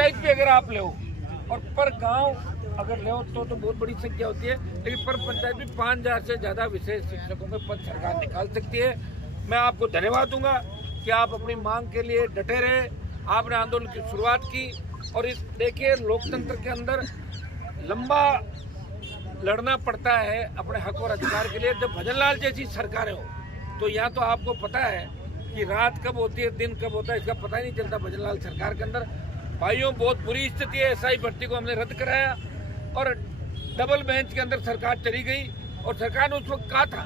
पंचायत भी अगर आप ले और पर गांव अगर ले तो बहुत बड़ी संख्या होती है, लेकिन पर पंचायत भी 5000 से ज्यादा विशेष शिक्षकों के पद सरकार निकाल सकती है। मैं आपको धन्यवाद दूंगा कि आप अपनी मांग के लिए डटे रहे, आपने आंदोलन की शुरुआत की। और इस देखिए, लोकतंत्र के अंदर लंबा लड़ना पड़ता है अपने हक और अधिकार के लिए। जब भजनलाल जैसी सरकारें हो तो यहाँ तो आपको पता है कि रात कब होती है, दिन कब होता है, इसका पता ही नहीं चलता। भजनलाल सरकार के अंदर भाइयों बहुत बुरी स्थिति है। एसआई भर्ती को हमने रद्द कराया और डबल बेंच के अंदर सरकार चली गई। और सरकार ने उस वक्त कहा था,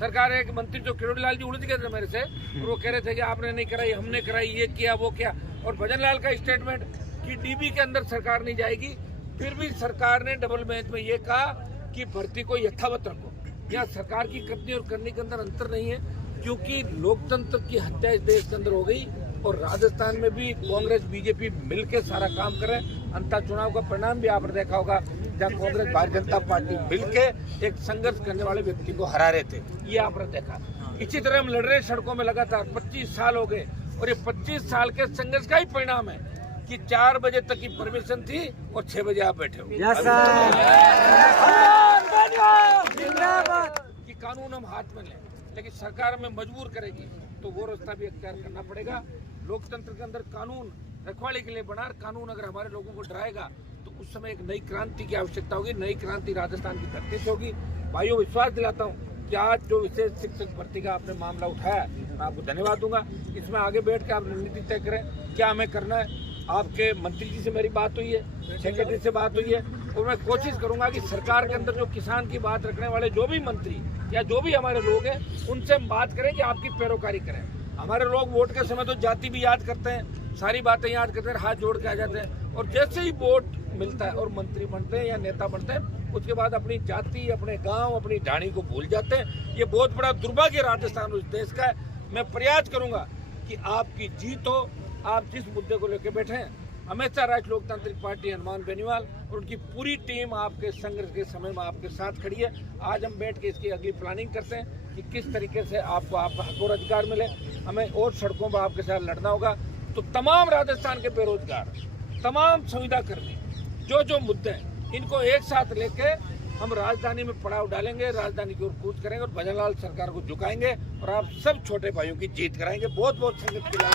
सरकार एक मंत्री जो किरोड़ीलाल जी उलझ गए थे मेरे से, और वो कह रहे थे कि आपने नहीं कराई, हमने कराई, ये किया वो किया। और भजनलाल का स्टेटमेंट कि डीबी के अंदर सरकार नहीं जाएगी। फिर भी सरकार ने डबल बेंच में ये कहा कि भर्ती को यथावत रखो। यहाँ सरकार की करनी और करने के अंदर अंतर नहीं है, क्योंकि लोकतंत्र की हत्या इस देश के अंदर हो गई। और राजस्थान में भी कांग्रेस बीजेपी मिलकर सारा काम कर रहे हैं। अंतर चुनाव का परिणाम भी आपने देखा होगा, जहाँ कांग्रेस भारतीय जनता पार्टी मिलकर एक संघर्ष करने वाले व्यक्ति को हरा रहे थे, ये आपने देखा। इसी तरह हम लड़ रहे सड़कों में लगातार 25 साल हो गए, और ये 25 साल के संघर्ष का ही परिणाम है कि 4 बजे तक की परमिशन थी और 6 बजे आप बैठे हो। कि कानून हम हाथ में लें, लेकिन सरकार हमें मजबूर करेगी तो वो रास्ता भी अख्तियार करना पड़ेगा। लोकतंत्र के अंदर कानून रखवाले के लिए बना, कानून अगर हमारे लोगों को डराएगा तो उस समय एक नई क्रांति की आवश्यकता होगी। नई क्रांति राजस्थान की धरती से होगी। भाइयों, विश्वास दिलाता हूँ कि आज जो विशेष शिक्षक भर्ती का आपने मामला उठाया, मैं आपको धन्यवाद दूंगा। इसमें आगे बैठ के आप रणनीति तय करें क्या हमें करना है। आपके मंत्री जी से मेरी बात हुई है, सेक्रेटरी से बात हुई है, और मैं कोशिश करूंगा कि सरकार के अंदर जो किसान की बात रखने वाले जो भी मंत्री या जो भी हमारे लोग हैं, उनसे हम बात करें कि आपकी पैरोकारी करें। हमारे लोग वोट के समय तो जाति भी याद करते हैं, सारी बातें याद करते हैं, हाथ जोड़ के आ जाते हैं, और जैसे ही वोट मिलता है और मंत्री बनते हैं या नेता बनते हैं, उसके बाद अपनी जाति, अपने गांव, अपनी ढाणी को भूल जाते हैं। ये बहुत बड़ा दुर्भाग्य राजस्थान उस देश का है। मैं प्रयास करूंगा कि आपकी जीत हो। आप जिस मुद्दे को लेकर बैठे हैं, हमेशा राष्ट्रीय लोकतांत्रिक पार्टी हनुमान बेनीवाल और उनकी पूरी टीम आपके संघर्ष के समय में आपके साथ खड़ी है। आज हम बैठ के इसकी अगली प्लानिंग करते हैं कि किस तरीके से आपको आपका हक और अधिकार मिले। हमें और सड़कों पर आपके साथ लड़ना होगा। तो तमाम राजस्थान के बेरोजगार, तमाम संविदा कर्मी, जो मुद्दे हैं, इनको एक साथ लेके हम राजधानी में पड़ाव डालेंगे, राजधानी की ओर कूच करेंगे और भजनलाल सरकार को झुकाएंगे और आप सब छोटे भाइयों की जीत कराएंगे। बहुत बहुत संगत के लिए